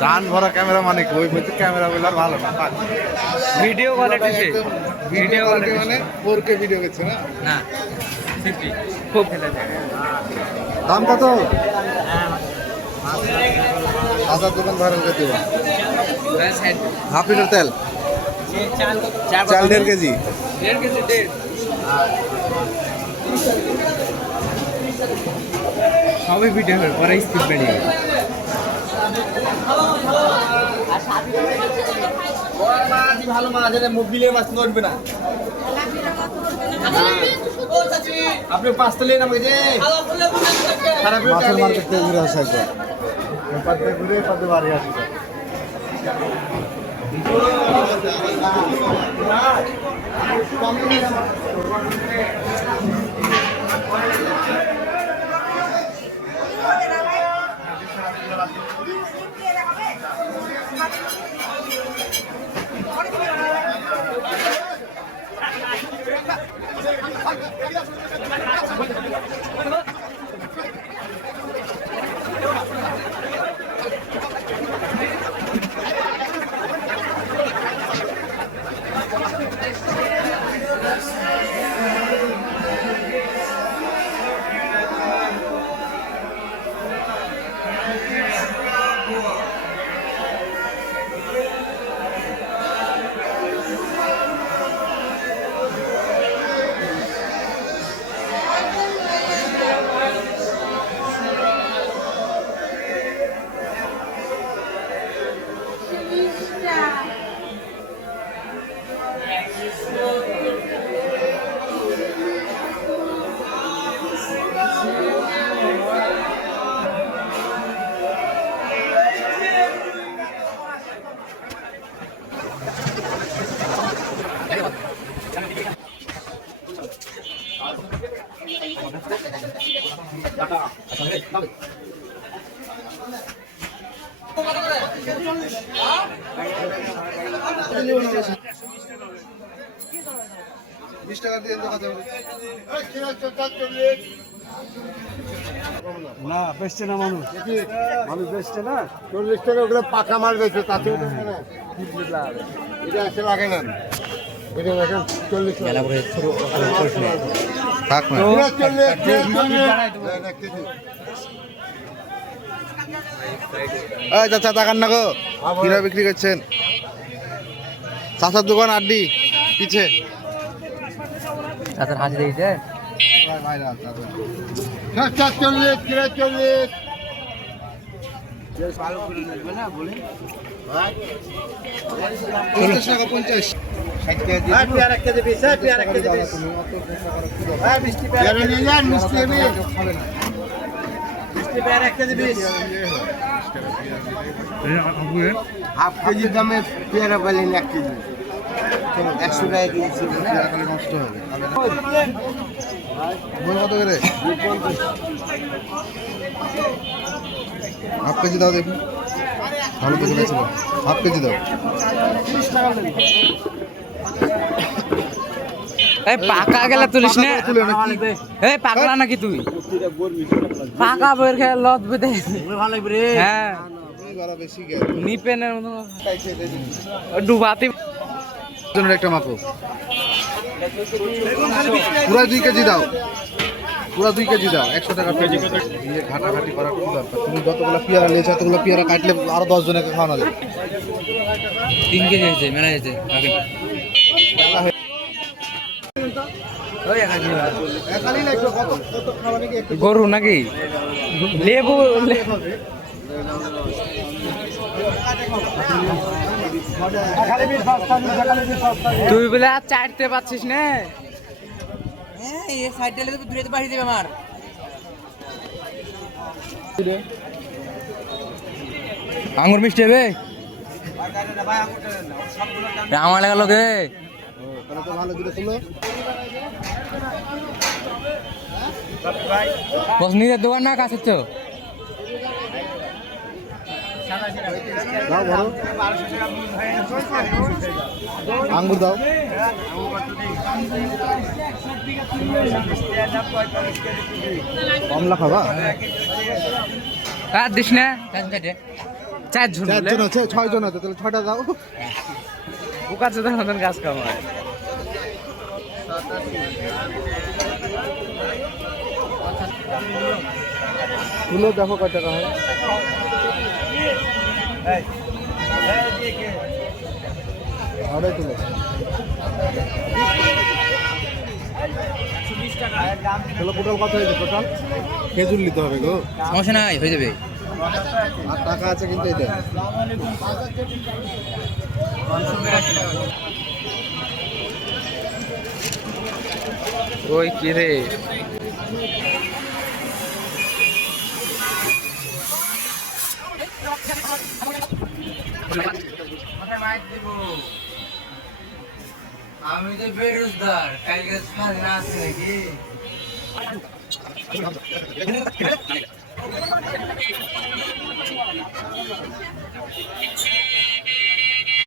জান ভরা ক্যামেরা মানে কি ওই ক্যামেরা গুলো ভালো না ভিডিও কোয়ালিটি ভিডিও কোয়ালিটি মানে 4K ভিডিও করছে না না 50 খুব খেলা যায় দাম কত আজাদ দোকান ভাড়া করে দেব হাফ লিটার তেল চাল 1.5 কেজি 1.5 কেজি সবই ভিডিও হবে পরে স্পিড বেরিয়ে ভালো মাছ মোবিলে মাছ নড়বে না আপনি পাঁচটা লেন আমাকে যে মাছের মার্কেট থেকে ঘুরে আসা একবার ঘুরে পাতে বাড়ি আসি না বেচছে না মানুষ বেচছে না 40 টাকা ওগুলো পাকা মাল বেচে তাতে এটা এসে লাগে না এটা এখন 40 টাকা থাক না চাচা তাকান না গো কিরা বিক্রি করছেন চাচার দোকান আড্ডি পিছে চাচার হাসি দেখেছে হাফ কেজির দামে পেয়ারা পাইলেন 1 কেজি 100 টাকা কেজি নষ্ট হবে কত করে হাফ কেজি দাও দেখি ভালো তো কিনেছিল হাফ কেজি দাও এই পাকা গেলে তুলিস না এই পাকলা নাকি তুই পাকা বইর খেয়ে লত বেদে ভালো লাগবে রে হ্যাঁ বেশি নিপেনের মতো ডুবাতে জনের একটা মাপো পুরো 2 কেজি দাও পুরো 2 কেজি দাও 100 টাকা কেজি দিয়ে ঘাটাঘাটি করার কি দরকার তুমি যতগুলো পেয়ারা নিয়েছো ততগুলো পেয়ারা কাটলে আরো 10 জনকে খাওয়ানো যাবে 3 কেজি হয়েছে মেলা হয়েছে গরু নাকি লেবু তুই বলে আর চাটতে পারছিস না আঙুর মিষ্টি হবে আমার লাগা লোকে বসনিদের দোকান না কাছে তো আঙ্গুর দাও কমলা খাবা আর দিস না চারজন চারজন আছে, 6 জন আছে, তাহলে 6টা দাও। বোকা চোদার মতন কাজ কামায়। তুলো দেখো কত টাকা হয়। আড়াই তুলো। তাহলে টোটাল কত হয়েছে? টোটাল খেজুর নিতে হবে গো। সমস্যা নাই, হয়ে যাবে। আর টাকা আছে কিন্তু এই দেখ। ওই কি রে, আমি তো বেরোজগার, কালকে সাজনা আছে নাকি?